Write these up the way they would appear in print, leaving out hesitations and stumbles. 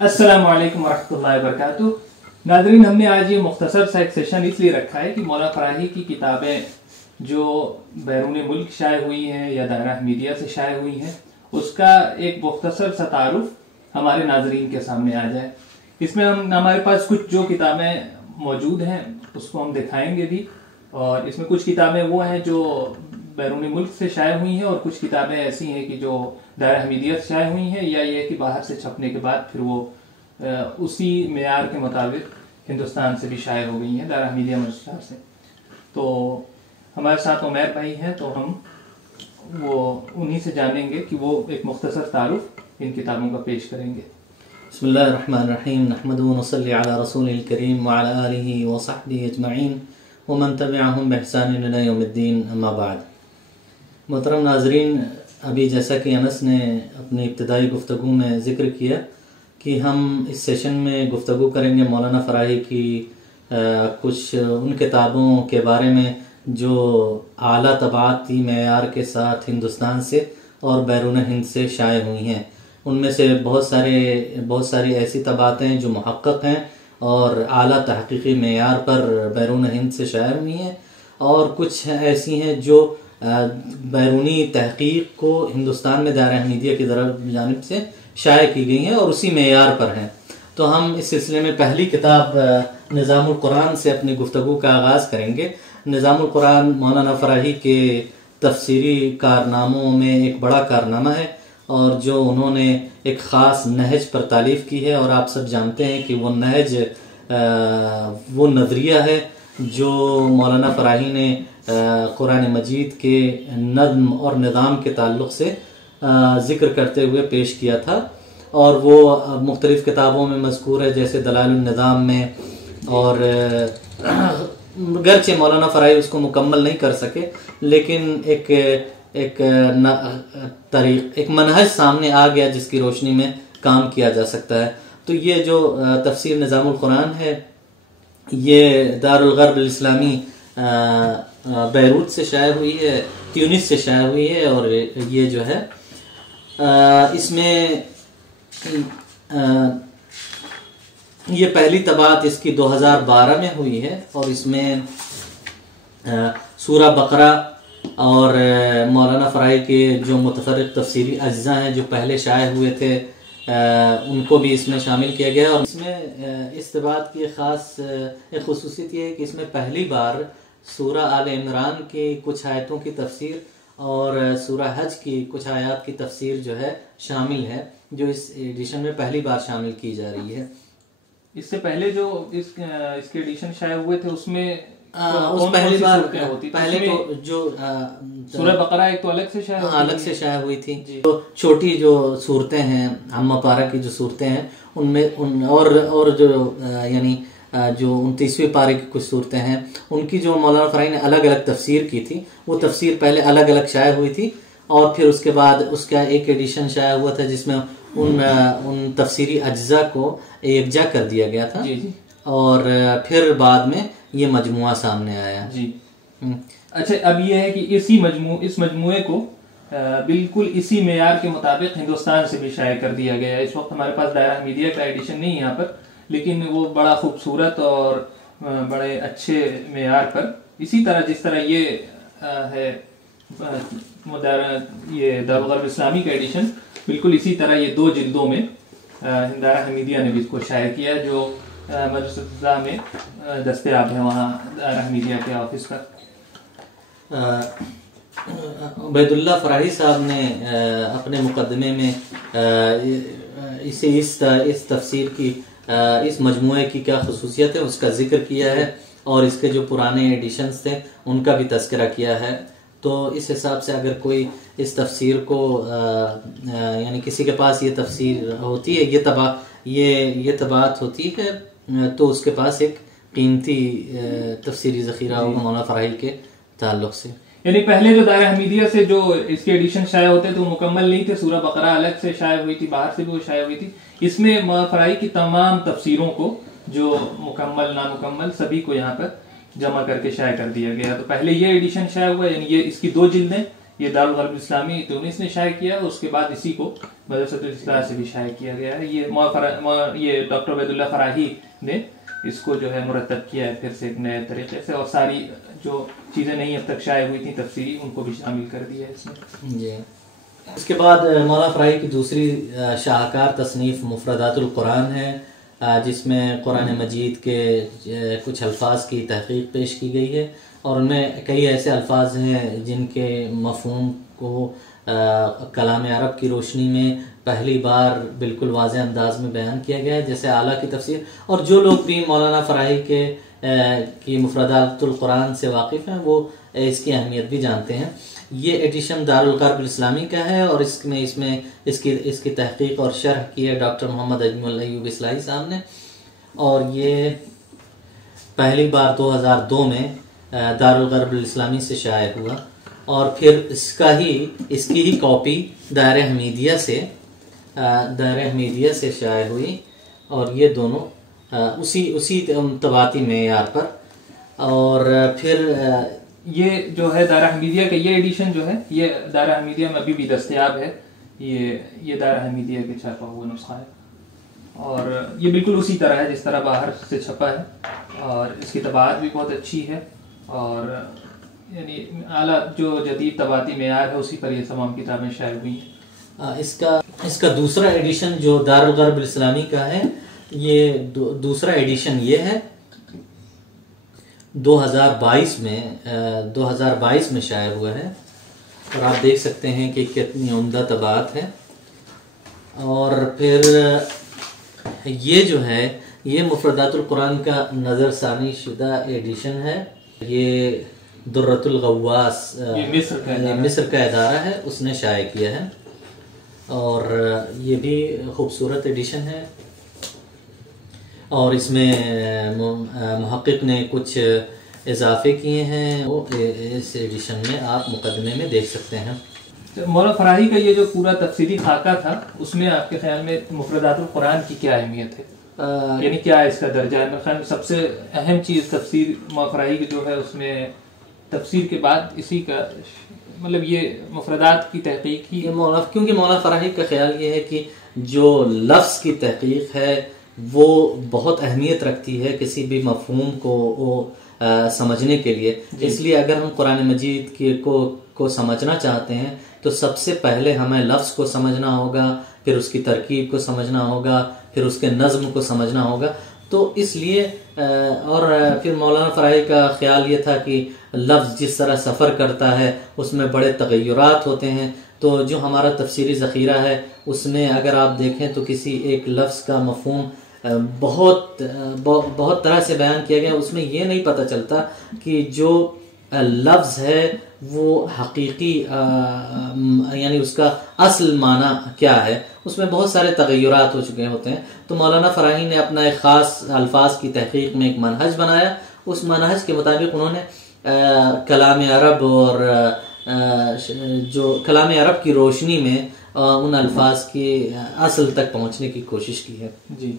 अस्सलाम वालेकुम वरहमतुल्लाहि वबरकातुहू। नाज़रीन, हमने आज ये मुख्तसर सा एक सेशन इसलिए रखा है कि मौलाना फराही की किताबें जो बैरून मुल्क शाये हुई हैं या दायरा मीडिया से शाये हुई हैं, उसका एक मुख्तसर सा तारुफ हमारे नाज़रीन के सामने आ जाए। इसमें हमारे पास कुछ जो किताबें मौजूद हैं उसको हम दिखाएंगे भी, और इसमें कुछ किताबें वो हैं जो बैरून मुल्क से शाये हुई हैं और कुछ किताबें ऐसी हैं कि जो दायरा मीडिया से शाये हुई हैं, या ये कि बाहर से छपने के बाद फिर वो उसी मेयार के मुताबिक हिंदुस्तान से भी शाये हो गई हैं, दायरा मीडिया मजस्टार से। तो हमारे साथ उमैर भाई हैं, तो हम वो उन्हीं से जानेंगे कि वो एक मुख्तसर तारुफ इन किताबों का पेश करेंगे। बिस्मिल्लाहिर्रहमानिर्रहीम, नहमदुहु व नसल्ली अला रसूलिल करीम व अला आलिहि व सहबिहि अजमईन व मन तबिअहुम बिइहसान इला यौमिद्दीन, अम्मा बाद। मोहतरम नाज़रीन, अभी जैसा कि अनस ने अपनी इब्तिदाई गुफ्तगू में ज़िक्र किया कि हम इस सेशन में गुफ्तगू करेंगे मौलाना फराही की कुछ उन किताबों के बारे में जो आला तबाती मेयार के साथ हिंदुस्तान से और बैरून हिंद से शाये हुई हैं। उनमें से बहुत सारी ऐसी तबातें हैं जो मुहक्कक हैं और आला तहक़ीक़ी मेयार पर बैरून हिंद से शाये हुई हैं, और कुछ ऐसी हैं जो बैरूनी तहक़ीक़ को हिंदुस्तान में दायरा मीडिया की जानिब से शाये की गई हैं और उसी मेयार पर हैं। तो हम इस सिलसिले में पहली किताब निज़ामुल कुरान से अपनी गुफ्तगू का आगाज़ करेंगे। निज़ामुल कुरान मौलाना फराही के तफसीरी कारनामों में एक बड़ा कारनामा है, और जो उन्होंने एक ख़ास नहज पर तालीफ़ की है, और आप सब जानते हैं कि वो नहज वो नज़रिया है जो मौलाना फराही ने कुरान मजीद के नज़्म और निज़ाम के ताल्लुक़ से ज़िक्र करते हुए पेश किया था, और वो मुख्तलिफ़ किताबों में मज़कूर है, जैसे दलाइलुन निज़ाम में। और गरचे मौलाना फराही उसको मुकम्मल नहीं कर सके, लेकिन एक मनहज सामने आ गया जिसकी रोशनी में काम किया जा सकता है। तो ये जो तफसीर निज़ामुल कुरान है, ये दारुल ग़र्ब अल इस्लामी बैरूत से शाये हुई है, ट्यूनिस से शाये हुई है, और ये जो है इसमें ये पहली तबात इसकी 2012 में हुई है, और इसमें सूरा बकरा और मौलाना फराही के जो मुतफर्रिक़ तफसीरी अज्जा हैं जो पहले शाये हुए थे उनको भी इसमें शामिल किया गया है। और इसमें इस तबात की ख़ास एक खुसूसियत ये है कि इसमें पहली बार सूरा आल इमरान की कुछ आयतों की तफसीर और सूरा हज की कुछ आयात की तफसीर जो है शामिल है, जो इस एडिशन में पहली बार शामिल की जा रही है। इससे पहले जो इसके एडिशन शाये हुए थे उसमें पहली बार पहले तो जो सूरह बकरा एक तो अलग से शाये हुई थी। तो छोटी जो सूरतें हैं, अम्मा पारा की जो सूरतें हैं, उनमें और जो यानी जो 29वें पारे की कुछ सूरतें हैं, उनकी जो मौलाना फराही ने अलग अलग तफसीर की थी, वो तफसीर पहले अलग अलग शाये हुई थी, और फिर उसके बाद उसका एक एडिशन शाया हुआ था जिसमें उन तफसीरी अज्जा को एकजा कर दिया गया था। जी जी। और फिर बाद में ये मजमुआ सामने आया। जी। अच्छा, अब ये है कि इस मजमुए को बिल्कुल इसी मेयार के मुताबिक हिंदुस्तान से भी शाये कर दिया गया है। इस वक्त हमारे पास दायरा मीडिया का एडिशन नहीं है यहाँ पर, लेकिन वो बड़ा खूबसूरत और बड़े अच्छे मेयार पर, इसी तरह जिस तरह ये है ये दारुल ग़र्ब इस्लामी का एडिशन, बिल्कुल इसी तरह ये 2 जिल्दों में दायरा मीडिया ने भी इसको शाये किया, जो मदरसा में दस्तयाब है वहाँ दायरा मीडिया के ऑफिस पर। उबैदुल्लाह फराही साहब ने अपने मुकदमे में इस तफसीर की इस मजमुए की क्या खसूसियत है उसका जिक्र किया है, और इसके जो पुराने एडिशंस थे उनका भी तज़किरा किया है। तो इस हिसाब से अगर कोई इस तफसीर को यानी किसी के पास ये तफसीर होती है, ये तबात होती है, तो उसके पास एक कीमती तफसीरी ज़ख़ीरा होगा मौलाना फराही के ताल्लुक़ से। यानी पहले जो दायरा मीडिया से जो इसके एडिशन शाये होते थे वो मुकम्मल नहीं थे, सूरा बकरा अलग से शाये हुई थी, बाहर से भी वो शाये हुई थी। इसमें मौलाना फराही की तमाम तफसीरों को, जो मुकम्मल नामुकम्मल, सभी को यहाँ पर जमा करके शाये कर दिया गया। तो पहले ये एडिशन शाये हुआ, यानी ये इसकी 2 जिल्दें, ये दारुल गरब इस्लामी तुनिस ने शाये किया, उसके बाद इसी को मदरसतुल इस्लाह से भी शाये किया गया है। ये डॉक्टर उबैदुल्लाह फराही ने इसको जो है मुरतब किया है फिर से एक नए तरीके से, और सारी जो चीज़ें नहीं अब तक शाये हुई थी तफसीरी, उनको भी शामिल कर दिया है इसमें। जी। इसके बाद मौलाना फराही की दूसरी शाहकार तसनीफ़ मुफरदातुल कुरान है, जिसमें कुरान मजीद के कुछ अल्फाज की तहक़ीक़ पेश की गई है, और उनमें कई ऐसे अल्फाज हैं जिनके मफ़हूम को कलाम अरब की रोशनी में पहली बार बिल्कुल वाज़ेह अंदाज में बयान किया गया है, जैसे आला की तफसीर। और जो लोग भी मौलाना फराही की मुफरदातुल कुरान से वाकिफ़ हैं वो इसकी अहमियत भी जानते हैं। ये एडिशन दारुल गरब इस्लामी का है, और इसमें इसकी तहक़ीक़ और शरह की है डॉक्टर मोहम्मद अजमुल अय्यूब इस्लाही साहब ने, और ये पहली बार 2002 में दारुल गरब इस्लामी से शाये हुआ, और फिर इसकी ही कॉपी दायरा हमीदिया से शाये हुई, और ये दोनों उसी तबाती मेयार पर। और फिर ये जो है दायरा हमीदिया का ये एडिशन जो है ये दायरा हमीदिया में अभी भी दस्तयाब है। ये दायरा हमीदिया के छपा हुआ नुस्खा है, और ये बिल्कुल उसी तरह है जिस तरह बाहर से छपा है, और इसकी तबाअत भी बहुत अच्छी है, और यानी आला जो जदीद तबाती मेयार है उसी पर ये तमाम किताबें शाये हुई हैं। इसका दूसरा एडिशन जो दारुल गरब इस्लामी का है, ये दूसरा एडिशन ये है 2022 में शाये हुआ है, और आप देख सकते हैं कि कितनी उम्दा तबाअत है। और फिर ये जो है ये मुफरदातुल कुरान का नज़रसानी शुदा एडिशन है। ये दुर्रतुल गव्वास मिस्र का इदारा है, उसने शाये किया है, और ये भी खूबसूरत एडिशन है। और इसमें मुहक्किक ने कुछ इजाफे किए हैं, वो इस एडिशन में आप मुकदमे में देख सकते हैं। मौलाना फराही का ये जो पूरा तफसीली खाका था, उसमें आपके ख्याल में मुफरदातुल कुरान की क्या अहमियत है, यानी क्या इसका दर्जा है? मेरे ख्याल में सबसे अहम चीज़ तफसीर मौलाना फराही की जो है, उसमें तफसीर के बाद इसी का मतलब ये मुफरदात की तहकीक ही, क्योंकि मौलाना फराही का ख्याल ये है कि जो लफ्ज़ की तहकीक है वो बहुत अहमियत रखती है किसी भी मफहूम को समझने के लिए। इसलिए अगर हम कुरान मजीद को समझना चाहते हैं तो सबसे पहले हमें लफ्ज़ को समझना होगा, फिर उसकी तरकीब को समझना होगा, फिर उसके नज़्म को समझना होगा। तो इसलिए और फिर मौलाना फराही का ख्याल ये था कि लफ्ज़ जिस तरह सफ़र करता है उसमें बड़े तग़य्युरात होते हैं, तो जो हमारा तफसीरी ज़ख़ीरा है उसमें अगर आप देखें तो किसी एक लफ्ज़ का मफ़हूम बहुत तरह से बयान किया गया। उसमें ये नहीं पता चलता कि जो लफ्ज़ है वो हकीकी यानी उसका असल माना क्या है, उसमें बहुत सारे तग़य्युरात हो चुके होते हैं। तो मौलाना फराही ने अपना एक ख़ास अल्फाज की तहक़ीक़ में एक मनहज बनाया। उस मनहज के मुताबिक उन्होंने कलाम अरब और जो कलाम अरब की रोशनी में उन अल्फाज की असल तक पहुँचने की कोशिश की है। जी,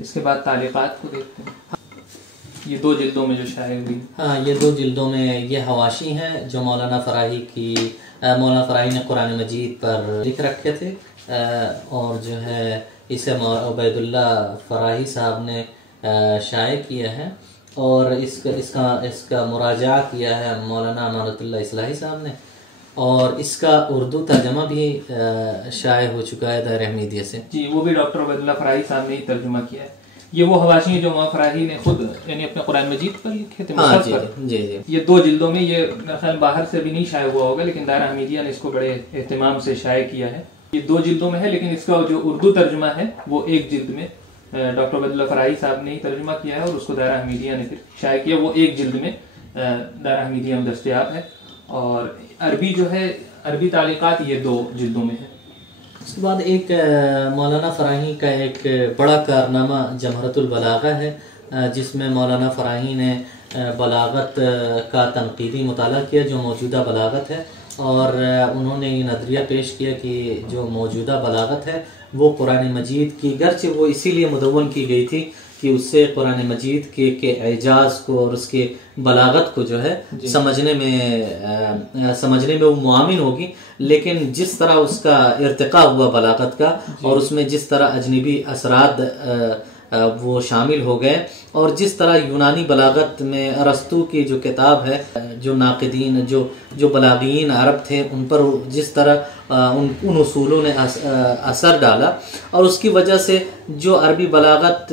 इसके बाद तालीक़ात को देखते हैं। ये 2 जिल्दों में जो शाये हुई, हाँ, ये 2 जिल्दों में ये हवाशी हैं जो मौलाना फराही ने कुरान मजीद पर लिख रखे थे, और जो है इसे उबैदुल्लाह फराही साहब ने शाये किया है, और इसका मुराजा किया है मौलाना अमानतुल्लाह इस्लाही साहब ने, और इसका उर्दू तर्जमा भी शाये हो चुका है दायरा हमीदिया से। जी, वो भी डॉक्टर उबैदुल्लाह फराही साहब ने ही तर्जुमा किया है। ये वो हवाशी हैं जो मौलाना फराही ने खुद यानी अपने कुरान मजीद पर लिखे थे। हाँ, जी। ये 2 जिल्दों में, ये मेरे ख्याल बाहर से भी नहीं शाये हुआ होगा, लेकिन दायरा हमीदिया ने इसको बड़े एहतमाम से शाये किया है। ये 2 जिल्दों में है, लेकिन इसका जो उर्दू तर्जुमा है वो 1 जिल्द में डॉक्टर उबैदुल्लाह फराही साहब ने ही तर्जुमा किया है, और उसको दायरा हमीदिया ने फिर शाये किया। वो 1 जिल्द में दायरा हमीदिया में दस्तयाब है, और अरबी जो है अरबी तालीक़ात ये 2 जिल्दों में है। उसके बाद एक मौलाना फराही का एक बड़ा कारनामा जमहरतुल बलागा है, जिसमें मौलाना फराही ने बलागत का तनक़ीदी मुताला किया जो मौजूदा बलागत है, और उन्होंने ये नज़रिया पेश किया कि जो मौजूदा बलागत है वो कुरान मजीद की, गर्चे वो इसीलिए मुदव्वन की गई थी कि उससे कुरान मजीद के एजाज को और उसके बलागत को जो है समझने में वो मुआमिन होगी। लेकिन जिस तरह उसका इर्तिका हुआ बलागत का और उसमें जिस तरह अजनबी असरात वो शामिल हो गए और जिस तरह यूनानी बलागत में अरस्तू की जो किताब है, जो नाक़िदीन जो बलागीन अरब थे उन पर जिस तरह उन उसूलों ने असर डाला और उसकी वजह से जो अरबी बलागत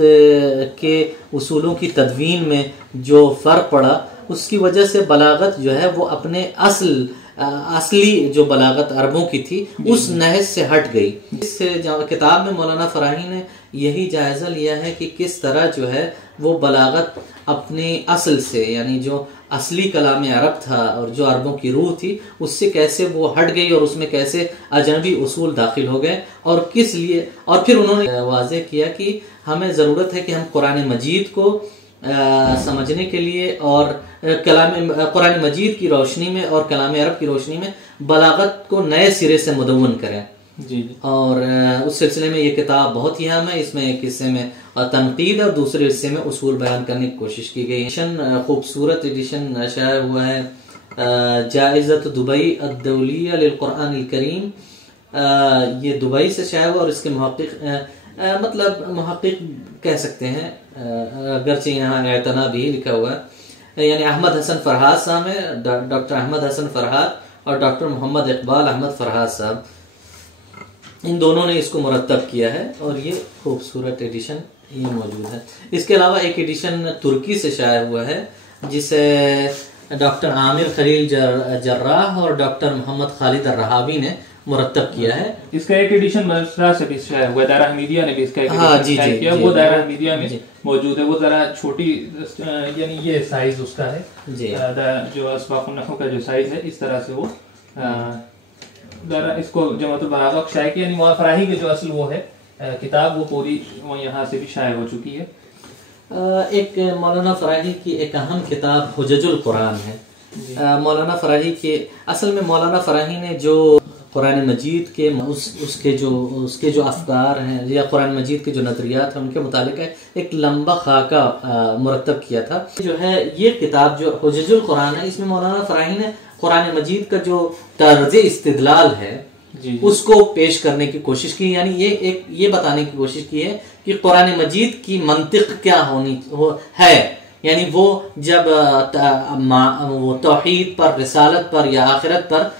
के उसूलों की तदवीन में जो फ़र्क पड़ा, उसकी वजह से बलागत जो है वो अपने असली जो बलागत अरबों की थी उस नहज से हट गई। इस किताब में मौलाना फराही ने यही जायज़ा लिया है कि किस तरह जो है वो बलागत अपने असल से, यानी जो असली कलाम अरब था और जो अरबों की रूह थी उससे कैसे वो हट गई और उसमें कैसे अजनबी उसूल दाखिल हो गए और किस लिए। और फिर उन्होंने वाज़ेह किया कि हमें ज़रूरत है कि हम कुरान मजीद को समझने के लिए और कुरान मजीद की रोशनी में और कलाम अरब की रोशनी में बलागत को नए सिरे से मुदव्वन करें। जी। और उस सिलसिले में ये किताब बहुत ही अहम है। इसमें एक हिस्से में तनकीद और दूसरे हिस्से में उसूल बयान करने की कोशिश की गई। एडिशन खूबसूरत एडिशन शाया हुआ है जाइज़त दुबई अद-दौलिया लिल-कुरान अल-करीम, ये दुबई से शाया हुआ और इसके मुहक्किक कह सकते हैं, अगरचे यहाँ एतना भी लिखा हुआ है, यानी अहमद हसन फरहाद साहब है, डॉक्टर अहमद हसन फरहाद और डॉक्टर मोहम्मद इकबाल अहमद फरहाद साहब, इन दोनों ने इसको मुरतब किया है और ये खूबसूरत एडिशन ये मौजूद है। इसके अलावा एक एडिशन तुर्की से शाया हुआ है जिसे डॉक्टर आमिर खलील जर्राह और डॉक्टर मोहम्मद खालिद अर्रहाबी ने मुरतब किया है। इसका एक एडिशन मसरा से भी शाया हुआ, दायरा हमीदिया ने भी इसका एक एडिशन किया, वो दायरा हमीदिया में मौजूद है। वो जरा छोटी, यानी ये साइज उसका है जो अस्बाक़ुन नहू का जो साइज है, इस तरह से वो इसको जमातुल बलागा शाया किया। यानी मौलाना फराही के जो असल वो है किताब वो पूरी वो यहाँ से भी शाया हो चुकी है। एक मौलाना फराही की एक अहम किताब हुज्जतुल कुरान है। मौलाना फराही के असल में मौलाना फराही ने जो कुरान मजीद के उसके जो अफकार हैं या कुरान मजीद के जो नज़रियात हैं उनके मुतालिक एक लंबा खाका मुरतब किया था। जो है ये किताब जो हुज्जतुल कुरान है, इसमें मौलाना फराही ने कुरान मजीद का जो तर्ज इस्तिदलाल है उसको पेश करने की कोशिश की, यानी ये बताने की कोशिश की है कि कुरान मजीद की मंतिक क्या है। यानी वो जब वो तौहीद पर, रिसालत पर या आखिरत पर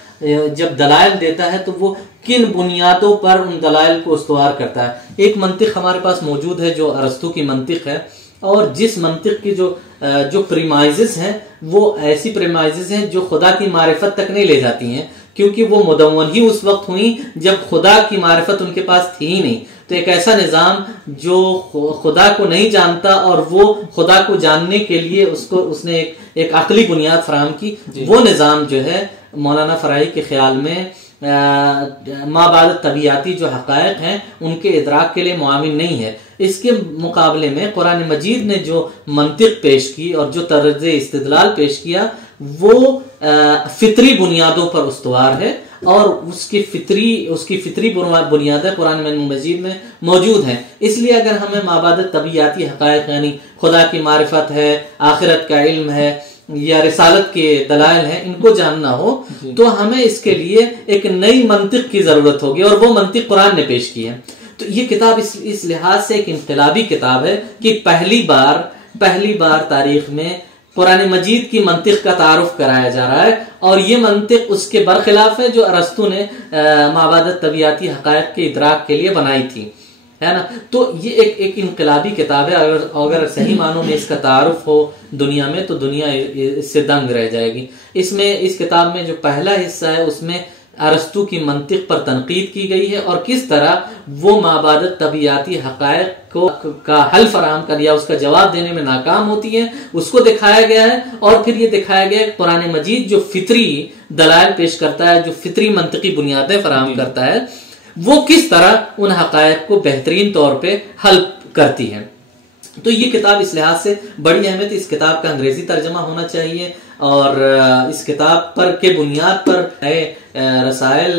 जब दलाइल देता है तो वो किन बुनियादों पर उन दलाइल को उस्तवार करता है। एक मंतिक हमारे पास मौजूद है जो अरस्तू की मंतिक है, और जिस मंतिक की जो प्रीमाइजेस हैं वो ऐसी प्रीमाइजेस हैं जो खुदा की मारिफत तक नहीं ले जाती हैं, क्योंकि वो मुदव्वन ही उस वक्त हुई जब खुदा की मारिफत उनके पास थी ही नहीं। तो एक ऐसा निज़ाम जो खुदा को नहीं जानता और वो खुदा को जानने के लिए उसने एक अकली बुनियाद फराहम की, वो निज़ाम जो है मौलाना फराही के ख्याल में माबाद तबियाती जो हक़ाइक़ हैं उनके इदराक के लिए मुआविन नहीं है। इसके मुकाबले में कुरान मजीद ने जो मंतिक पेश की और जो तर्ज़ इस्तिदलाल पेश किया वो फितरी बुनियादों पर उस्तवार है और उसकी फितरी बुनियादें कुरान मजीद में मौजूद हैं। इसलिए अगर हमें माबाद तबियाती हक़ाइक़ यानी खुदा की मारिफत है, आखिरत का इल्म है या रिसालत के दलाइल हैं, इनको जानना हो तो हमें इसके लिए एक नई मंतिक की जरूरत होगी और वो मंतिक कुरान ने पेश की है। तो ये किताब इस लिहाज से एक इनकलाबी किताब है कि पहली बार तारीख में कुरान मजीद की मंतिक का तारुफ कराया जा रहा है और ये मंतिक उसके बरखिलाफ है जो अरस्तू ने माबाद तबियाती हक़ाइक़ के इदराक के लिए बनाई थी, है ना। तो ये एक इनकलाबी किताब है। अगर सही मानों में इसका तारुफ हो दुनिया में तो दुनिया इससे दंग रह जाएगी। इस किताब में जो पहला हिस्सा है उसमें अरस्तू की मंतिक पर तनकीद की गई है और किस तरह वो माबाद तबियाती हक़ाइक़ का हल फराहम कर या उसका जवाब देने में नाकाम होती है उसको दिखाया गया है। और फिर ये दिखाया गया है कुरान मजीद जो फितरी दलाइल पेश करता है, जो फितरी मंतिकी बुनियादें फराहम करता है, वो किस तरह उन हक़ाइक़ को बेहतरीन तौर पे हल करती है। तो ये किताब इस लिहाज से बड़ी अहमियत, इस किताब का अंग्रेजी तर्जमा होना चाहिए और इस किताब पर के बुनियाद पर रसायल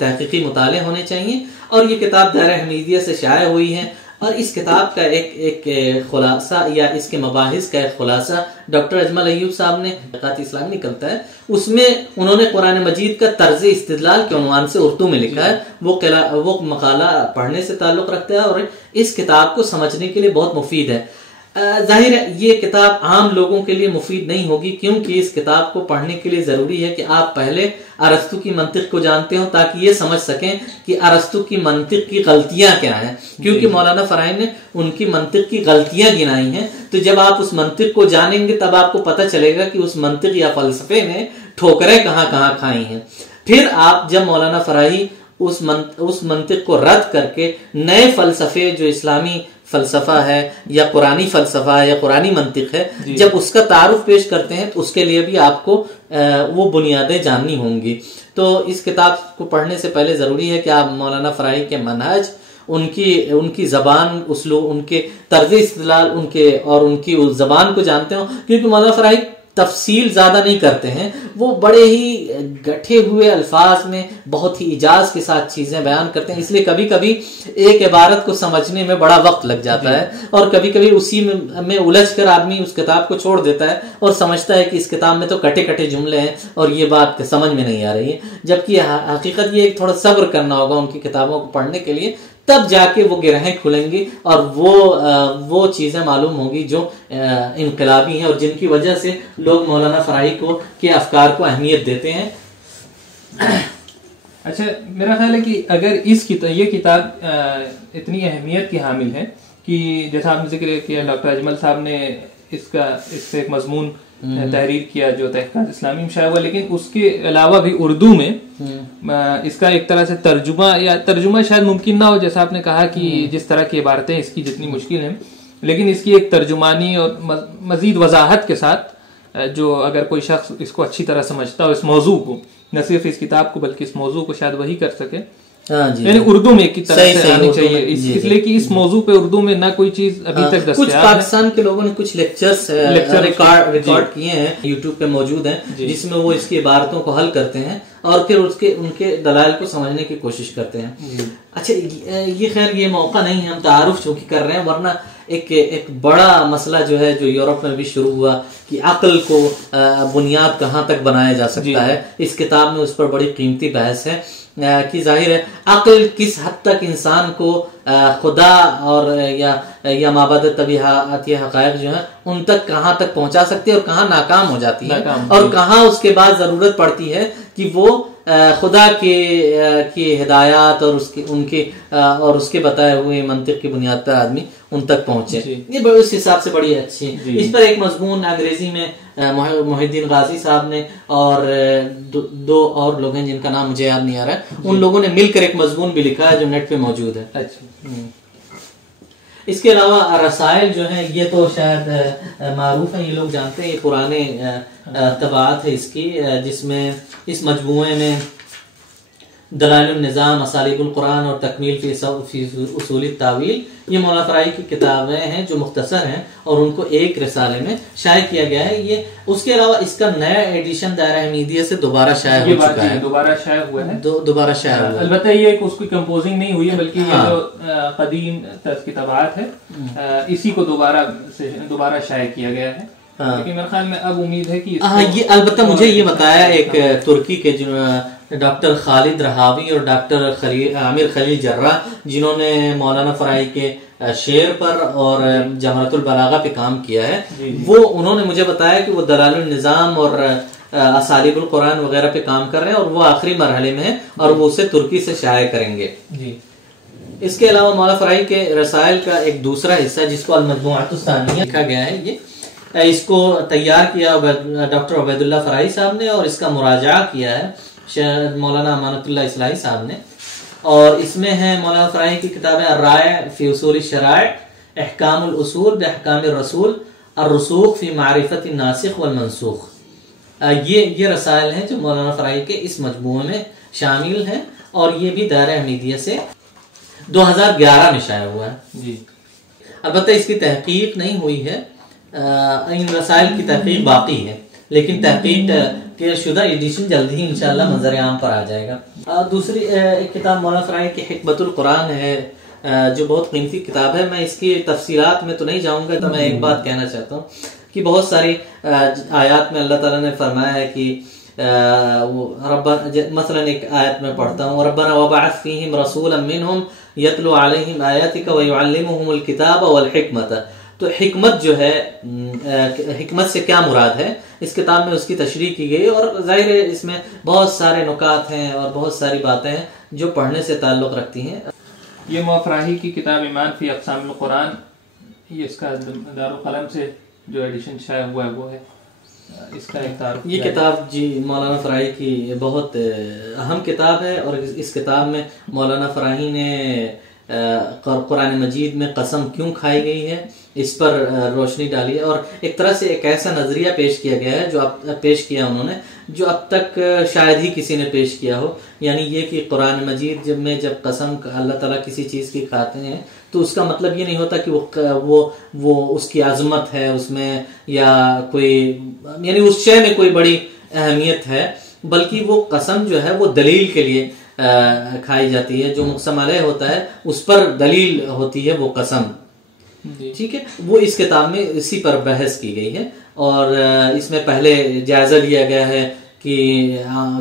तहकीकी मुताले होने चाहिए। और ये किताब दायरा हमीदिया से शाया हुई है। और इस किताब का एक खुलासा या इसके मबाहिस का एक खुलासा डॉक्टर अजमल अय्यूब साहब ने ज़कात इस्लामी निकलता है, उसमें उन्होंने कुरान मजीद का तर्ज इस्तिदलाल के उन्वान से उर्दू में लिखा है। वो मकाला पढ़ने से ताल्लुक़ रखता है और इस किताब को समझने के लिए बहुत मुफीद है। जाहिर है ये किताब आम लोगों के लिए मुफीद नहीं होगी, क्योंकि इस किताब को पढ़ने के लिए ज़रूरी है कि आप पहले अरस्तु की मंतिक को जानते हो, ताकि ये समझ सकें कि अरस्तु की मंतिक की गलतियां क्या हैं, क्योंकि मौलाना फराई ने उनकी मंतिक की गलतियां गिनाई हैं। तो जब आप उस मंतिक को जानेंगे तब आपको पता चलेगा कि उस मंतिक या फलसफे ने ठोकरें कहाँ कहाँ खाई हैं। फिर आप जब मौलाना फराई उस मंतिक को रद्द करके नए फलसफे जो इस्लामी फलसफा है या कुरानी फलसफा है या कुरानी मंतिक है, जब उसका तारुफ पेश करते हैं तो उसके लिए भी आपको वो बुनियादें जाननी होंगी। तो इस किताब को पढ़ने से पहले ज़रूरी है कि आप मौलाना फराई के मनहज, उनकी ज़बान, उसलूब, उनके तर्ज इस्तिदलाल, उनकी उस ज़बान को जानते हो, क्योंकि मौलाना फराई तफसील ज़्यादा नहीं करते हैं, वो बड़े ही गठे हुए अल्फाज में बहुत ही इजाज के साथ चीज़ें बयान करते हैं, इसलिए कभी कभी एक इबारत को समझने में बड़ा वक्त लग जाता है और कभी कभी उसी में उलझ कर आदमी उस किताब को छोड़ देता है और समझता है कि इस किताब में तो कटे कटे जुमले हैं और ये बात समझ में नहीं आ रही है, जबकि हकीकत ये थोड़ा सब्र करना होगा उनकी किताबों को पढ़ने के लिए, तब जाके वो गिरहें खुलेंगी और वो चीज़ें मालूम होगी जो इनकलाबी हैं और जिनकी वजह से लोग मौलाना फराई के अफकार को अहमियत देते हैं। अच्छा, मेरा ख्याल है कि अगर ये किताब इतनी अहमियत की हामिल है कि जैसा आपने जिक्र किया, डॉक्टर अजमल साहब ने इससे एक मजमून तहरीर किया जो तहक़ीक़ात इस्लामी में शाया हुआ, लेकिन उसके अलावा भी उर्दू में इसका एक तरह से तर्जुमा शायद मुमकिन ना हो, जैसा आपने कहा कि जिस तरह की इबारतें इसकी जितनी मुश्किल हैं, लेकिन इसकी एक तर्जुमानी और मजीद वजाहत के साथ जो अगर कोई शख्स इसको अच्छी तरह समझता हो, इस मौजू को, न सिर्फ इस किताब को बल्कि इस मौजू को शायद वही कर सके, यानी उर्दू में एक तरह से आनी चाहिए, इसलिए कि इस मौजू पे उर्दू में ना कोई चीज अभी तक दस्तयाब है। कुछ पाकिस्तान के लोगों ने कुछ लेक्चर रिकॉर्ड किए हैं, यूट्यूब पे मौजूद हैं, जिसमें वो इसकी इबारतों को हल करते हैं और फिर उनके दलाल को समझने की कोशिश करते हैं। अच्छा, ये खैर ये मौका नहीं है, हम तारुफ चूंकि कर रहे हैं, वरना एक बड़ा मसला जो है जो यूरोप में भी शुरू हुआ कि अक्ल को बुनियाद कहाँ तक बनाया जा सकता है, इस किताब में उस पर बड़ी कीमती बहस है कि जाहिर है अक्ल किस हद तक इंसान को खुदा और या माबद तबीहाती हक़ाइक़ जो है उन तक कहाँ तक पहुंचा सकती है और कहाँ नाकाम हो जाती है और कहाँ उसके बाद ज़रूरत पड़ती है कि वो खुदा की हिदायत और उसके बताए हुए मंतिक की बुनियाद पर आदमी उन तक पहुंचे। ये उस हिसाब से बड़ी अच्छी है। इस पर एक मजमून अंग्रेजी में मोहिद्दीन गाजी साहब ने और दो और लोग हैं जिनका नाम मुझे याद नहीं आ रहा है, उन लोगों ने मिलकर एक मजमून भी लिखा है जो नेट पे मौजूद है। अच्छा, इसके अलावा रसायल जो है ये तो शायद मारूफ है, ये लोग जानते हैं, ये पुराने तबाअत है इसकी, जिसमें इस मजमूए में दलाइल निज़ाम, असालिबुल कुरान और तकमील फी उसूल तावील, ये मौलाना फराई की किताबें हैं जो मुख्तसर हैं और उनको एक रिसाले में शाये किया गया है। ये उसके अलावा इसका नया एडिशन दायरा मीडिया से दोबारा शाया हो चुका है, दोबारा शाया हुआ है, दोबारा शाया हुआ है। अलबत्ता ये उसकी कंपोजिंग नहीं हुई है, बल्कि ये जो कदीम तर्ज की तबाअत है इसी को दोबारा शाया किया गया है। लेकिन मेरे ख्याल में अब उम्मीद है कि ये अलबत्ता मुझे ये बताया एक तुर्की के डॉक्टर खालिद रहावी और डॉक्टर आमिर खलील जर्रा, जिन्होंने मौलाना फराई के शेर पर और जमरतुल बलागा पे काम किया है, वो उन्होंने मुझे बताया कि वो दलालुल निज़ाम और असालिबुल कुरान वगैरह पे काम कर रहे हैं और वो आखिरी मरहले में है और वो उसे तुर्की से शाया करेंगे। इसके अलावा मौलाना फराई के रसायल का एक दूसरा हिस्सा जिसको अल-मजमुअतुस सानिया लिखा गया है, इसको तैयार किया डॉक्टर उबैदुल्लाह फराई साहब ने और इसका मुराजा किया है मौलाना अमानतुल्लाह इस्लाही साहब ने। और इसमें है मौलाना फराई की किताबें अर्राय फी उसूल शराय, अहकामुल उसूल बिअहकामिर रसूल, अर्रुसूख फी मारिफत नासिख वल मंसूख। ये रसायल हैं जो मौलाना फराई के इस मजमूए में शामिल हैं और ये भी दायरा मीडिया से 2011 में शाया हुआ है जी। अलबत्ता इसकी तहकीक नहीं हुई है, इन रसायल की तहकीक बाकी है, लेकिन तहकीक के शुदा एडिशन जल्दी ही इंशाअल्लाह मंजर आम पर आ जाएगा। दूसरी एक किताब मौलाना फराई की हिकमतुल कुरान है, जो बहुत कीमती किताब है। मैं इसकी तफसीलात में तो नहीं जाऊंगा, तो मैं एक बात कहना चाहता हूँ कि बहुत सारी आयत में अल्लाह ताला ने फरमाया है कि मसलन एक आयत में पढ़ता हूँ, रब्बना वबअथ फीहिम रसूलन मिनहुम यतलु अलैहिम आयातिका व युअल्लिमुहुमुल किताब वल हिकमत। तो हिकमत जो है, हिकमत से क्या मुराद है, इस किताब में उसकी तशरीह की गई और जाहिर है इसमें बहुत सारे नुकात हैं और बहुत सारी बातें हैं जो पढ़ने से ताल्लुक़ रखती हैं। ये मुफ़राही की किताब ईमान फी अक़सामिल कुरान, ये इसका दारुल कलम से जो एडिशन शाया हुआ है वो है इसका एक तारुफ। ये किताब जी मौलाना फ़राही की बहुत अहम किताब है और इस किताब में मौलाना फ़राही ने कुरान मजीद में कसम क्यों खाई गई है इस पर रोशनी डाली है और एक तरह से एक ऐसा नज़रिया पेश किया गया है जो अब पेश किया उन्होंने, जो अब तक शायद ही किसी ने पेश किया हो। यानी ये कि कुरान मजीद जब कसम अल्लाह ताला किसी चीज़ की खाते हैं तो उसका मतलब ये नहीं होता कि वो उसकी आज़मत है उसमें या कोई यानी उस शय में कोई बड़ी अहमियत है, बल्कि वो कसम जो है वो दलील के लिए खाई जाती है। जो मुक़सम अलैह होता है उस पर दलील होती है वो कसम, ठीक है। वो इस किताब में इसी पर बहस की गई है और इसमें पहले जायजा लिया गया है कि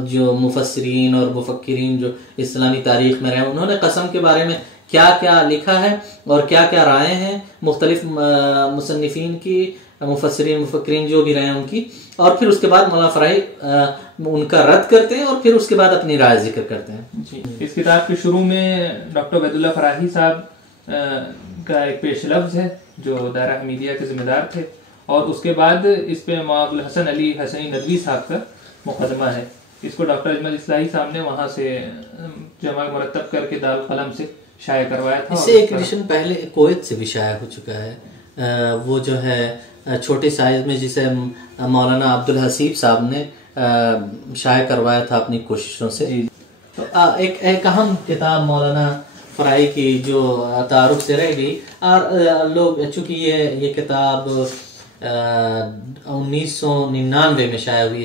जो मुफस्सिरीन और मुफक्किरीन जो इस्लामी तारीख में रहे उन्होंने कसम के बारे में क्या क्या लिखा है और क्या क्या राय हैं मुख्तलिफ मुसन्निफीन की, मुफस्सिरीन मुफक्किरीन जो भी रहे हैं उनकी, और फिर उसके बाद मौलाना फ़राही उनका रद्द करते हैं और फिर उसके बाद अपनी राय जिक्र करते हैं जी। इस किताब के शुरू में डॉक्टर उबैदुल्लाह फ़राही साहब का एक पेश लफ्ज़ है जो दायरा हमीदिया के जिम्मेदार थे और उसके बाद इस पे मौलाना अबुल हसन अली हसनी नदवी साहब का मुकदमा है। इसको डॉक्टर अजमल इस्लाही साहब ने वहाँ से जमा मुरतब करके दारुल कलम से शाया करवाया था। इससे एक एडिशन पहले कुवैत से भी शाया हो चुका है, वो जो है छोटे साइज में, जिसे मौलाना अब्दुल हसीब साहब ने शाया करवाया था अपनी कोशिशों से। तो एक अहम किताब मौलाना फ़राही की जो तारुफ से रह गई और लोग, चूँकि ये किताब 1999 में शाया हुई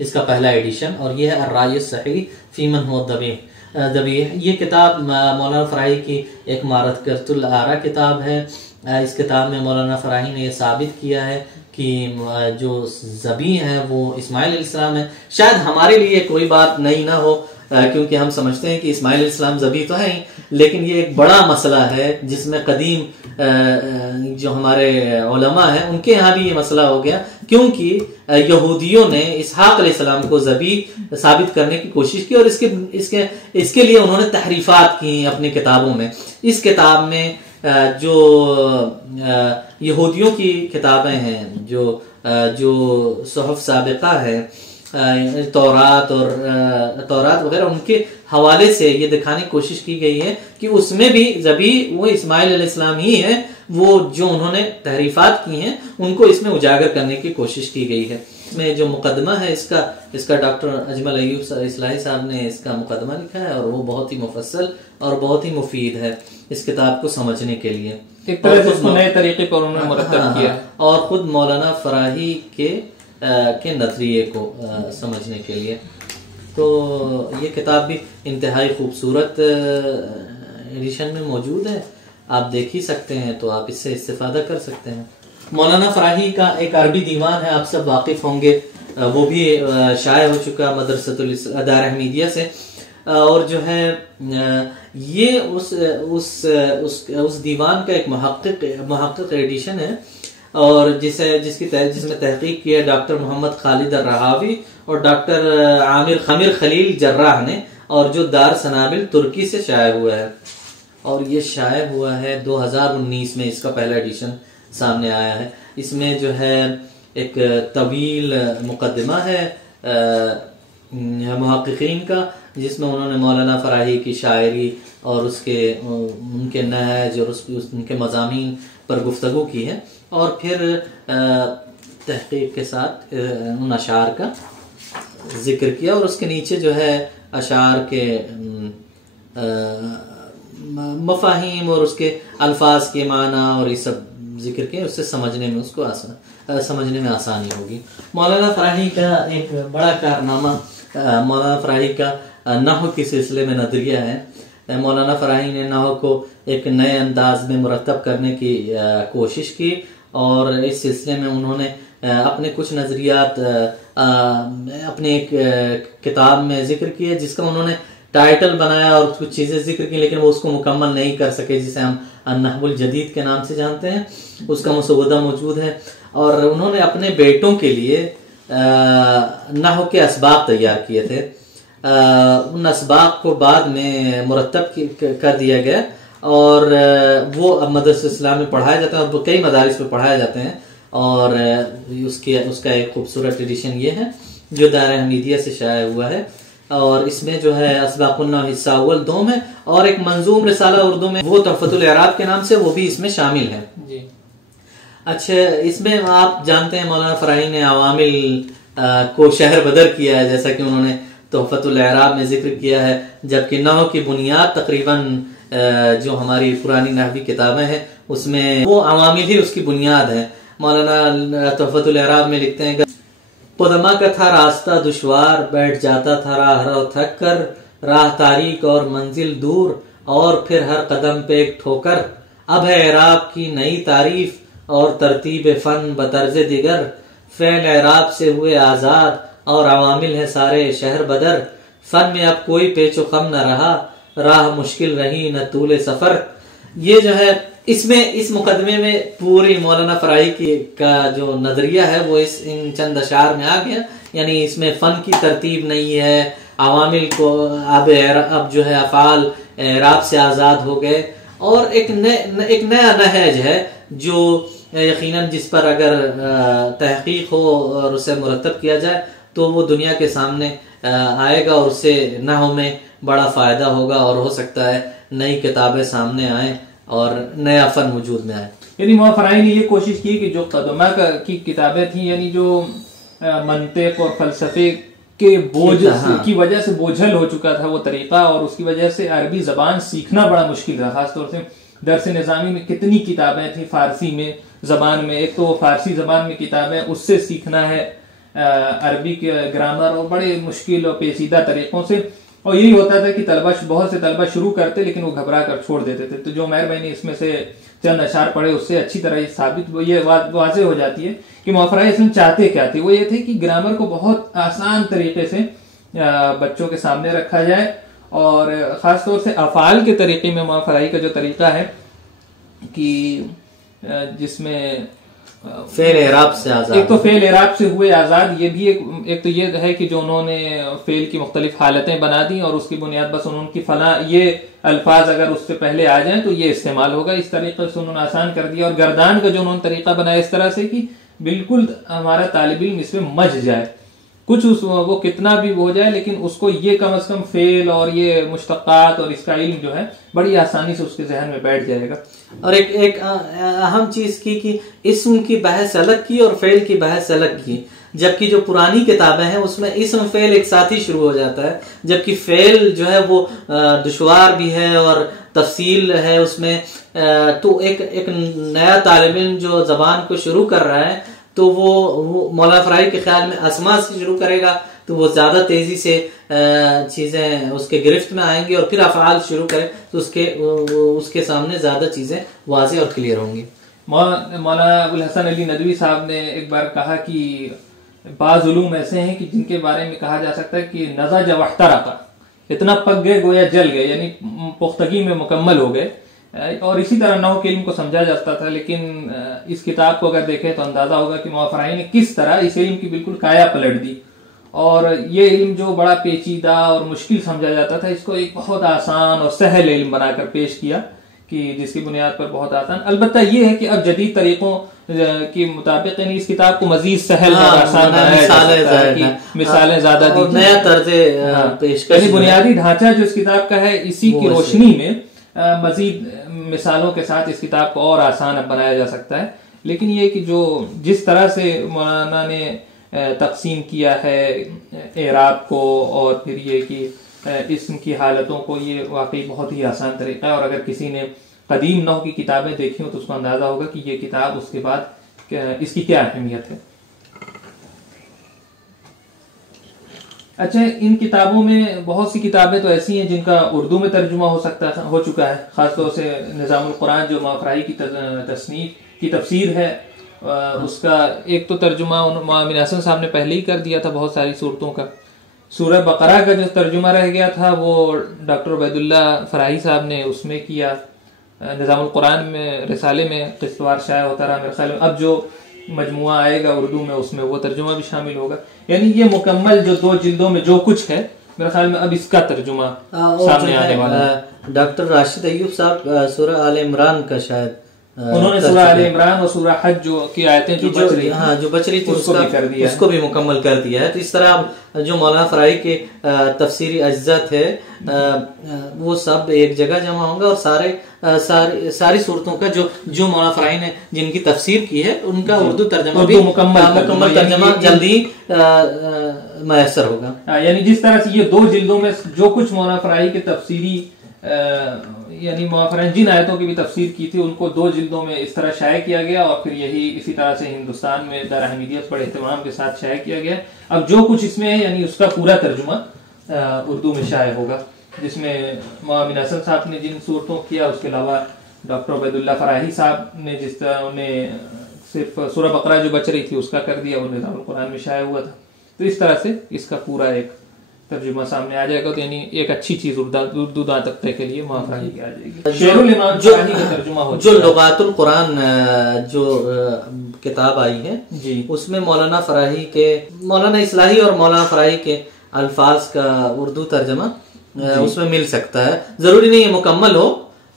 इसका पहला एडिशन, और यह है अर्राय सही फीमन हो दबी। ये किताब मौलाना फ़राही की एक मारतकतुल आरा किताब है। इस किताब में मौलाना फ़राही ने यह साबित किया है कि जो ज़बी हैं वो इस्माइल अलैहिस्सलाम है। शायद हमारे लिए कोई बात नई ना हो क्योंकि हम समझते हैं कि इस्माइल अलैहिस्सलाम ज़बी तो है ही, लेकिन ये एक बड़ा मसला है जिसमें कदीम जो हमारे उलमा हैं उनके यहाँ भी ये मसला हो गया, क्योंकि यहूदियों ने इसहाक अलैहिस्सलाम को ज़बी साबित करने की कोशिश की और इसके लिए उन्होंने तहरीफात की अपनी किताबों में। इस किताब में जो यहूदियों की किताबें हैं, जो सुहफ़ साबिक़ा है, तौरात वगैरह, उनके हवाले से ये दिखाने की कोशिश की गई है कि उसमें भी ज़बी वो इस्माइल अलैहिस्सलाम ही है। वो जो उन्होंने तहरीफात की हैं उनको इसमें उजागर करने की कोशिश की गई है। इसमें जो मुकदमा है इसका डॉक्टर अजमल अय्यूब इस्लाही साहब ने इसका मुकदमा लिखा है और वो बहुत ही मुफस्सल और बहुत ही मुफीद है इस किताब को समझने के लिए। एक तरह से उसको नए तरीके पर उन्होंने मुरतब किया और खुद मौलाना फ़राही के नजरिए को समझने के लिए। तो ये किताब भी इंतहाई खूबसूरत एडिशन में मौजूद है, आप देख ही सकते हैं, तो आप इससे इस्तेफादा कर सकते हैं। मौलाना फ़राही का एक अरबी दीवान है, आप सब वाकिफ होंगे, वो भी शाया हो चुका मदरसतुल दायरा हमीदिया से, और जो है ये उस दीवान का एक मुहक्किक एडिशन है और जिसमें तहकीक की है डॉक्टर मोहम्मद खालिद अर्रहावी और डॉक्टर आमिर खलील जर्राह ने, और जो दार सनाबिल तुर्की से शाया हुआ है। और ये शाया हुआ है 2019 में, इसका पहला एडिशन सामने आया है। इसमें जो है एक तवील मुकदमा है मुहक्किकीन का, जिसमें उन्होंने मौलाना फ़राही की शायरी और उनके नहज और उनके मज़ामीन पर गुफ्तगू की है, और फिर तहकीक के साथ उन अशार का जिक्र किया और उसके नीचे जो है अशार के मफाहिम और उसके अल्फाज के माना और ये सब जिक्र किया, उससे समझने में आसानी होगी। मौलाना फ़राही का एक बड़ा कारनामा, मौलाना फ़राही का नहव के सिलसिले में नज़रिया है मौलाना फराही ने नहव को एक नए अंदाज में मुरतब करने की कोशिश की, और इस सिलसिले में उन्होंने अपने कुछ नज़रियात अपने एक किताब में जिक्र किए, जिसका उन्होंने टाइटल बनाया और कुछ चीज़ें जिक्र की, लेकिन वो उसको मुकम्मल नहीं कर सके, जिसे हम अन्नहबुल जदीद के नाम से जानते हैं। उसका मुसवदा मौजूद है, और उन्होंने अपने बेटों के लिए नहव के असबाब तैयार किए थे। उन असबाब को बाद में मुरतब कर दिया गया, और वो अब मदरसा इस्लाम में पढ़ाया जाता है, और कई मदारिस में पढ़ाए जाते हैं। और उसका एक खूबसूरत एडिशन ये है जो दायरा हमीदिया से शाया हुआ है, और इसमें जो है असबाकुन्ना हिस्सा अव्वल 2 में, और एक मंजूम रिसाला उर्दू में वो तोहफतुल इराब के नाम से, वो भी इसमें शामिल है जी। अच्छा, इसमें आप जानते हैं मौलाना फराही ने अवामिल को शहर बदर किया है, जैसा कि उन्होंने तोहफतुल इराब में जिक्र किया है, जबकि नहव की बुनियाद तकरीबन जो हमारी पुरानी नहवी किताबें हैं उसमें वो अवामिल ही उसकी बुनियाद है। मौलाना तोहफतुल इराब में लिखते हैं, कुदमा का था रास्ता दुश्वार, बैठ जाता था राह थक कर, राह तारीक और मंजिल दूर, और फिर हर कदम पे एक ठोकर। अब है इराब की नई तारीफ और तरतीब फन बतर्ज दिगर, फेल इराब से हुए आजाद और अवामिल है सारे शहर बदर। फन में अब कोई पेचो खम न रहा, राह मुश्किल रही न तूले सफर। ये जो है इसमें इस मुकदमे में पूरी मौलाना फराही की का जो नजरिया है वो इन चंद अशार में आ गया। यानी इसमें फन की तरतीब नहीं है, अवामिल को अब जो है अफाल एराब से आजाद हो गए, और एक नया नहज है जो यकीनन जिस पर अगर तहकीक हो और उसे मुरतब किया जाए तो वो दुनिया के सामने आएगा, और उससे नहव में बड़ा फायदा होगा, और हो सकता है नई किताबें सामने आए और नया फन वजूद में आए। यानी मौलाना फराही ने ये कोशिश की कि जो कदमा की किताबें थी, यानी जो मंतिक और फलसफे के बोझ की वजह से बोझल हो चुका था वो तरीका, और उसकी वजह से अरबी जबान सीखना बड़ा मुश्किल था। खासतौर से दरस निज़ामी में कितनी किताबें थी फारसी में जबान में, एक तो फारसी जबान में किताबें, उससे सीखना है अरबी के ग्रामर, और बड़े मुश्किल और पेचीदा तरीकों से। और यही होता था कि बहुत से तलबा शुरू करते लेकिन वो घबरा कर छोड़ देते थे। तो जो मेहर भाई ने इसमें से चंद अशार पढ़े उससे अच्छी तरह ये वाज़ेह हो जाती है कि मौलाना फराही इसमें चाहते क्या थे। वो ये थे कि ग्रामर को बहुत आसान तरीके से बच्चों के सामने रखा जाए, और ख़ासतौर से अफ़ाल के तरीके में मौलाना फराही का जो तरीका है कि जिसमें फेल एराब से आजाद, एक तो फेल एराब से हुए आजाद, ये भी एक तो ये है कि जो उन्होंने फेल की मुख्तलिफ हालतें बना दी, और उसकी बुनियाद बस उन्होंने फला ये अल्फाज अगर उससे पहले आ जाएं तो ये इस्तेमाल होगा, इस तरीके से उन्होंने आसान कर दिया। और गर्दान का जो उन्होंने तरीका बनाया इस तरह से कि बिल्कुल हमारा तालिब इल्म इसमें मज जाए, कुछ वो कितना भी हो जाए लेकिन उसको ये कम से कम फेल और ये मुश्तक़ात और इसका इल्म जो है बड़ी आसानी से उसके जहन में बैठ जाएगा। और एक अहम चीज की कि इस्म की बहस अलग की और फेल की बहस अलग की, जबकि जो पुरानी किताबें हैं उसमें इस्म फेल एक साथ ही शुरू हो जाता है, जबकि फेल जो है वो दुश्वार भी है और तफसील है उसमें। तो एक नया तालिब इल्म जो जबान को शुरू कर रहा है तो वो मौलाना फराही के ख्याल में असमा से शुरू करेगा तो वो ज्यादा तेजी से चीजें उसके गिरफ्त में आएंगी, और फिर अफ़आल शुरू करे तो उसके सामने ज्यादा चीजें वाज़ेह और क्लियर होंगी। मौलाना अबुल हसन अली नदवी साहब ने एक बार कहा कि बाज़ उलूम ऐसे हैं कि जिनके बारे में कहा जा सकता है कि नज़ज वहतरक़ा, इतना पक गए गोया जल गए, यानी पुख्तगी में मुकम्मल हो गए। और इसी तरह नहव के इल्म को समझा जाता था, लेकिन इस किताब को अगर देखें तो अंदाजा होगा कि मौलाना फराही ने किस तरह इस इल्म की बिल्कुल काया पलट दी, और ये इल्म जो बड़ा पेचीदा और मुश्किल समझा जाता था इसको एक बहुत आसान और सहल इल्म बनाकर पेश किया कि जिसकी बुनियाद पर बहुत आसान। अलबत्ता ये है कि अब जदीद तरीकों के मुताबिक यानी इस किताब को मजीद सहल और आसान बनाया जा सकता है कि मिसालें ज्यादा दी, नया तर्ज़े पेश यानी बुनियादी ढांचा जो इस किताब का है इसी की रोशनी में मजीद मिसालों के साथ इस किताब को और आसान बनाया जा सकता है। लेकिन ये कि जो जिस तरह से मौलाना ने तकसीम किया है एराब को और फिर ये कि इस्म की हालतों को, ये वाकई बहुत ही आसान तरीका है। और अगर किसी ने कदीम नहव की किताबें देखी हो तो उसको अंदाजा होगा कि ये किताब उसके बाद इसकी क्या अहमियत है। अच्छा, इन किताबों में बहुत सी किताबें तो ऐसी हैं जिनका उर्दू में तर्जुमा हो चुका है, खासतौर से निज़ामुल कुरान जो माफराई की तसनीफ की तफसीर है, उसका एक तो तर्जुमा मोमिन हसन साहब ने पहले ही कर दिया था बहुत सारी सूरतों का। सूरह बकरा का जो तर्जुमा रह गया था वो डॉक्टर उबैदुल्ला फराही साहब ने उसमें किया। निज़ामुल कुरान में रिसाले में किस्तवार शाया होता रहा मेरे ख्याल में। अब जो मजमुआ आएगा उर्दू में उसमें वो तर्जुमा भी शामिल होगा। यानी ये मुकम्मल जो 2 जिल्दों में जो कुछ है मेरे ख्याल में अब इसका तर्जुमा सामने आने वाला है। डॉक्टर राशिद अय्यूब साहब सूरह आल इमरान का शायद उन्होंने सूरह आल इमरान और सूरह हज जो की आयतें जो बच रही थी उसको भी मुकम्मल कर दिया है। तो इस तरह जो मौलाना फराई के तफसीरी अज्जा थे वो सब एक जगह जमा होंगे और सारी सूरतों का जो मौलाना फराई ने जिनकी तफसीर की है उनका उर्दू तर्जमा भी मुकम्मल तर्जमा जल्दी मैसर होगा। यानी जिस तरह से ये 2 जिल्दों में जो कुछ मौलाना फराई के तफसीरी यानी मुआफ़रन जिन आयतों की भी तफसीर की थी उनको 2 जिल्दों में इस तरह शाये किया गया और फिर इसी तरह से हिंदुस्तान में दारा हमीदियत बड़े एहतमाम के साथ शाये किया गया। अब जो कुछ इसमें है यानी उसका पूरा तर्जुमा उर्दू में शाये होगा, जिसमें मोमिन हसन साहब ने जिन सूरतों किया, उसके अलावा डॉक्टर उबैदुल्ला फराही साहब ने जिस तरह उन्हें सिर्फ सूरह बकरा जो बच रही थी उसका कर दिया, वो निज़ामुल कुरान में शाये हुआ था। तो इस तरह से इसका पूरा एक तर्जुमा सामने आ जाएगा। तो यानी एक अच्छी चीज उर्दू दातख्ते के लिए मुआफ़राही की आ जाएगी। शेरुल इमाम फराही का तर्जुमा हो जो लुगातुल कुरान जो किताब आई है जी, उसमें मौलाना इस्लाही और मौलाना फराही के अल्फाज का उर्दू तर्जुमा उसमें मिल सकता है। जरूरी नहीं है मुकम्मल हो,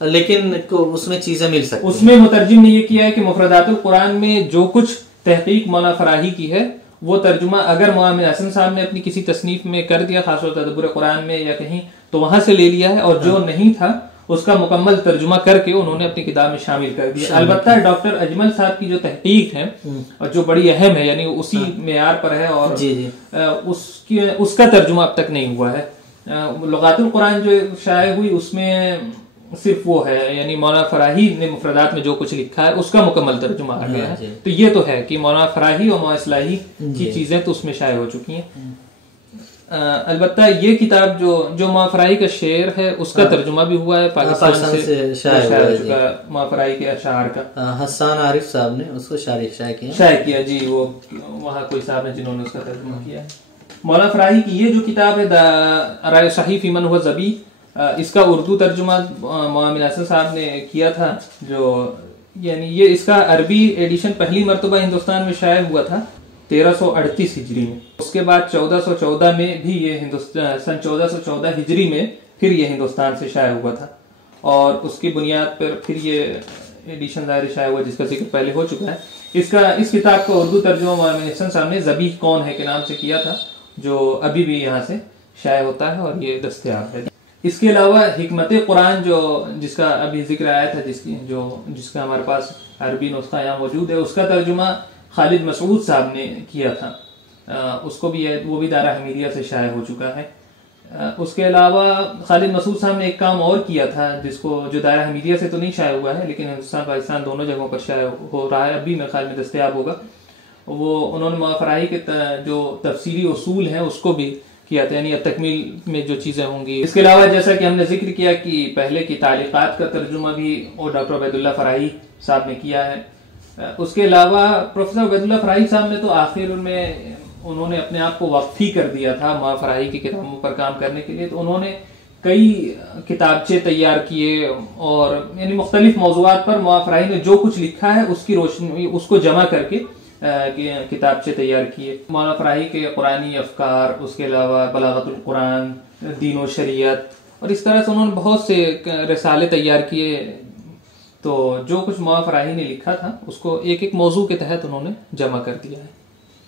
लेकिन उसमें चीजें मिल सकती हैं। उसमें मुतरजिम ने यह किया है कि मुफरदातुल कुरान में जो कुछ तहकीक मौलाना फराही की है वो तर्जुमा अगर मोमिन हसन साहब ने अपनी किसी तसनीफ में कर दिया, खासतौर से तदब्बुर कुरान में या कहीं, तो वहां से ले लिया है, और जो नहीं था उसका मुकम्मल तर्जुमा करके उन्होंने अपनी किताब में शामिल कर दिया। अलबत्ता डॉक्टर अजमल साहब की जो तहकीक है और जो बड़ी अहम है, यानी उसी मेयार पर है और उसका तर्जुमा अब तक नहीं हुआ है। लुगातुल कुरान जो शाये हुई उसमें सिर्फ वो है, यानी मौलाना फराही ने मुफरदात में जो कुछ लिखा है उसका मुकम्मल तर्जुमा आ गया है। तो ये तो है कि मौलाना फराही और मौलाना इस्लाही की चीजें तो उसमें शाये हो चुकी हैं। अलबत्ता ये किताब जो मौलाना फराही का शेर है उसका तर्जुमा भी हुआ है, पाकिस्तान से शाये हो चुका मौलाना फराही के अशार का। हसन आरिफ साहब ने उसको शाये किया जी, वो वहाँ कोई साहब है जिन्होंने उसका तर्जुमा किया है। मौलाना फराही की ये जो किताब है द सही फी मन हुआ ज़बी, इसका उर्दू तर्जुमा मोमिन हसन साहब ने किया था। जो यानी ये इसका अरबी एडिशन पहली मरतबा हिंदुस्तान में शाये हुआ था 1338 हिजरी में। उसके बाद 1414 में भी ये सन 1414 हिजरी में फिर ये हिंदुस्तान से शाये हुआ था, और उसकी बुनियाद पर फिर ये एडिशन ज़ाहिर शाये हुआ जिसका जिक्र पहले हो चुका है। इस किताब का उर्दू तर्जुमा मोमिन हसन साहब ने ज़बीह कौन है के नाम से किया था, जो अभी भी यहाँ से शाये होता है और ये दस्तयाब है। इसके अलावा हिकमत कुरान जो जिसका अभी जिक्र आया था, जिसका हमारे पास अरबी नुस्खा यहाँ मौजूद है, उसका तर्जुमा खालिद मसूद साहब ने किया था। वो भी दारा हमीदिया से शाये हो चुका है। उसके अलावा खालिद मसूद साहब ने एक काम और किया था जो दारा हमीदिया से तो नहीं शाये हुआ है, लेकिन हिंदुस्तान पाकिस्तान दोनों जगहों पर शाये हो रहा है, अभी मेरे ख्याल में दस्तयाब होगा। वो उन्होंने मुआफ़राही के जो तफसीली उसूल हैं उसको भी किया था, यानी तकमील में जो चीजें होंगी। इसके अलावा जैसा कि हमने जिक्र किया कि पहले की तालीकात का तर्जुमा भी डॉक्टर उबैदुल्ला फराही साहब ने किया है। उसके अलावा प्रोफेसर उबैदुल्ला फराही साहब ने तो आखिर में उन्होंने अपने आप को वक्फ ही कर दिया था मौलाना फराही की किताबों पर काम करने के लिए। तो उन्होंने कई किताबचे तैयार किए और यानी मुख्तलिफ मौज़ूआत पर मौलाना फराही ने जो कुछ लिखा है उसकी रोशनी उसको जमा करके किताबचे तैयार किए। मौलाना फराही के कुरानी अफकार, उसके अलावा बलागतुल कुरान, दीन व शरीयत, और इस तरह से उन्होंने बहुत से रिसाले तैयार किए। तो जो कुछ मौलाना फराही ने लिखा था उसको एक एक मौजू के तहत उन्होंने जमा कर दिया है।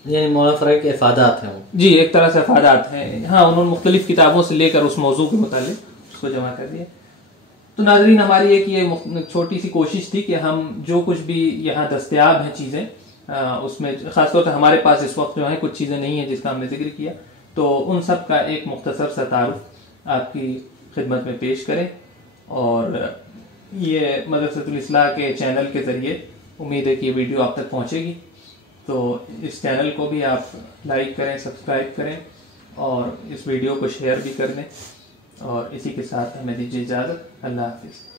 यानी मौलाना फराही के इफादात हैं जी, एक तरह से इफादात हैं। हाँ, उन्होंने मुख्तलिफ किताबों से लेकर उस मौजू के मुतालिक उसको जमा कर दिया। तो नाज़रीन, हमारी एक ये छोटी सी कोशिश थी कि हम जो कुछ भी यहाँ दस्तयाब हैं चीज़ें, उसमें खासतौर से हमारे पास इस वक्त जो है कुछ चीज़ें नहीं है जिसका हमने जिक्र किया, तो उन सब का एक मुख्तसर सा तारुफ आपकी खिदमत में पेश करें। और ये मदरसतुल इस्लाह के चैनल के ज़रिए उम्मीद है कि ये वीडियो आप तक पहुँचेगी। तो इस चैनल को भी आप लाइक करें, सब्सक्राइब करें और इस वीडियो को शेयर भी कर दें। और इसी के साथ हमें दीजिए इजाज़त। अल्लाह हाफिज़।